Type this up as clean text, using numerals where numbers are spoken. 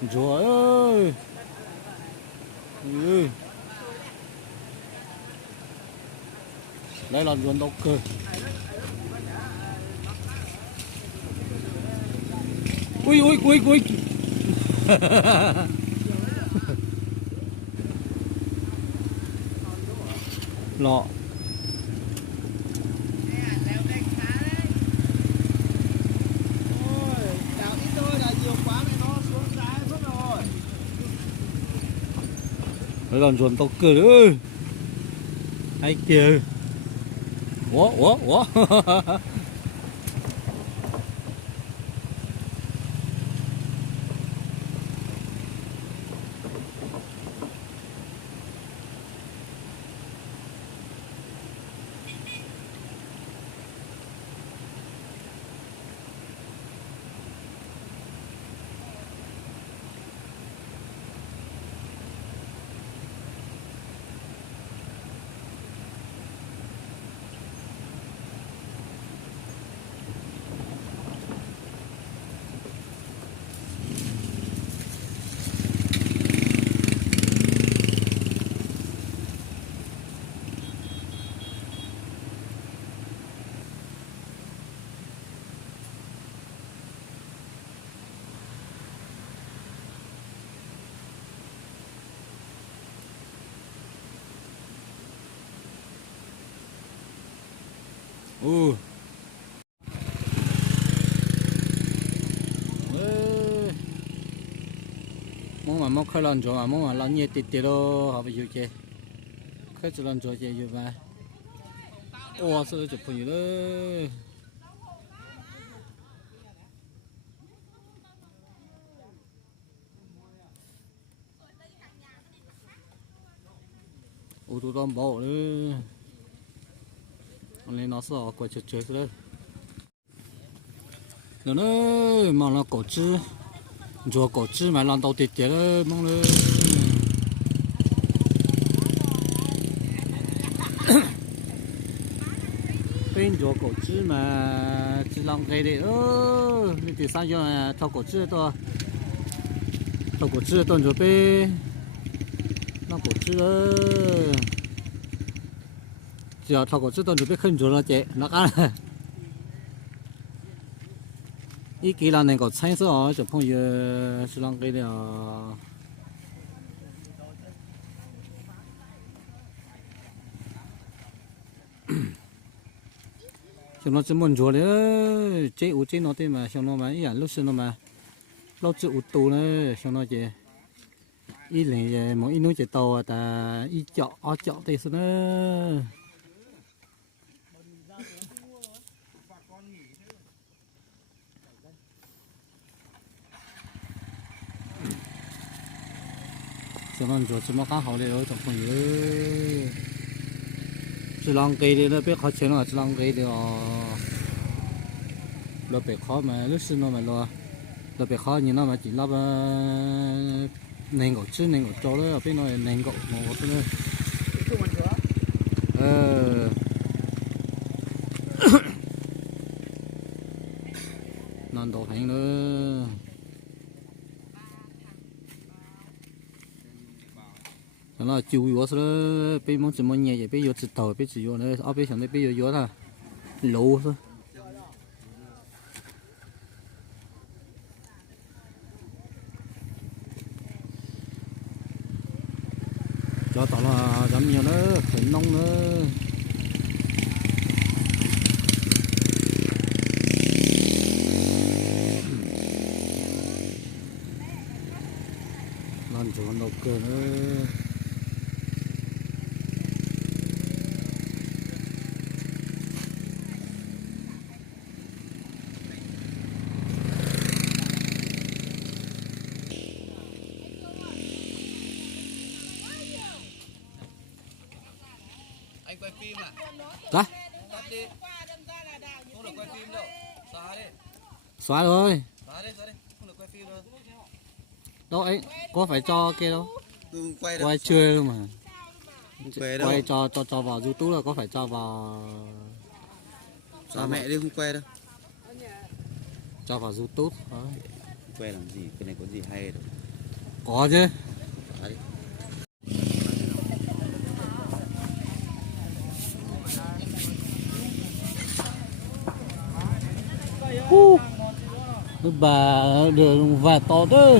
Trời ơi. Ừ. Đây là vườn đậu cơ. Ui ui ui ui. Lọ. Đây là vườn đậu cơ nữa. Hay kìa. Ủa. Ừ. Mong mà mong khai lần rồi mà mong mà lần nhẹ tiệt đó họ phải chịu chơi khai chỉ lần rồi chơi như vậy ô sao chụp hình đó ô tụi tao bỏ nữa anh nó sợ quay chơi đấy nữa mà nó cổ chứ rồi cổ chứ mà lần đầu tiệt tiệt đó mong nữa bên rồi cổ chứ mà chỉ lòng cái đấy nên thì sao giờ thao cổ chứ to thao cổ chứ to rồi bên nó cổ chứ giờ thao cổ chứ to rồi bên khinh rồi nó chạy nó ăn ý kỳ là này có sáng sớm chụp phong giờ chỉ lòng cái đấy chúng nó chỉ muốn rồi đấy chế u chế nó thế mà chúng nó mà ý lúc xưa nó mà lúc trước u tù nữa chúng nó chế ý là mỗi ý núi chế tàu ta ý chọ thế xưa nữa chúng nó rồi chúng nó khá hậu đấy rồi trong phòng giờ chỉ lòng cái đấy nó biết khó chơi nó chỉ lòng cái đấy nó bị khó mà lúc xưa nó mà nó bị khó như nó mà chỉ lắp nền gỗ chứ nền gỗ cho đó ở bên này nền gỗ một cái nữa non đồ hành nữa nó chịu yếu rồi bây mong chỉ mong nhẹ vậy bây giờ chỉ tàu bây giờ nữa ở bây giờ này bây giờ yếu là lố thôi cho tao là dám nhiều nữa khẩn nông nữa làm cho nó cơ nữa Anh quay phim à? đó Tắt đi. Không được quay phim đâu. Xóa đi. xóa rồi Xóa đi. Không được quay phim đâu. đâu ấy có phải cho kia đâu Không quay đâu. quay chưa đâu mà Quay đâu. quay cho vào YouTube là có phải cho vào Xóa mẹ đi không quay đâu. cho vào YouTube đó. Quay làm gì? Cái này có gì hay đâu. có chứ. Bà được vài to đó.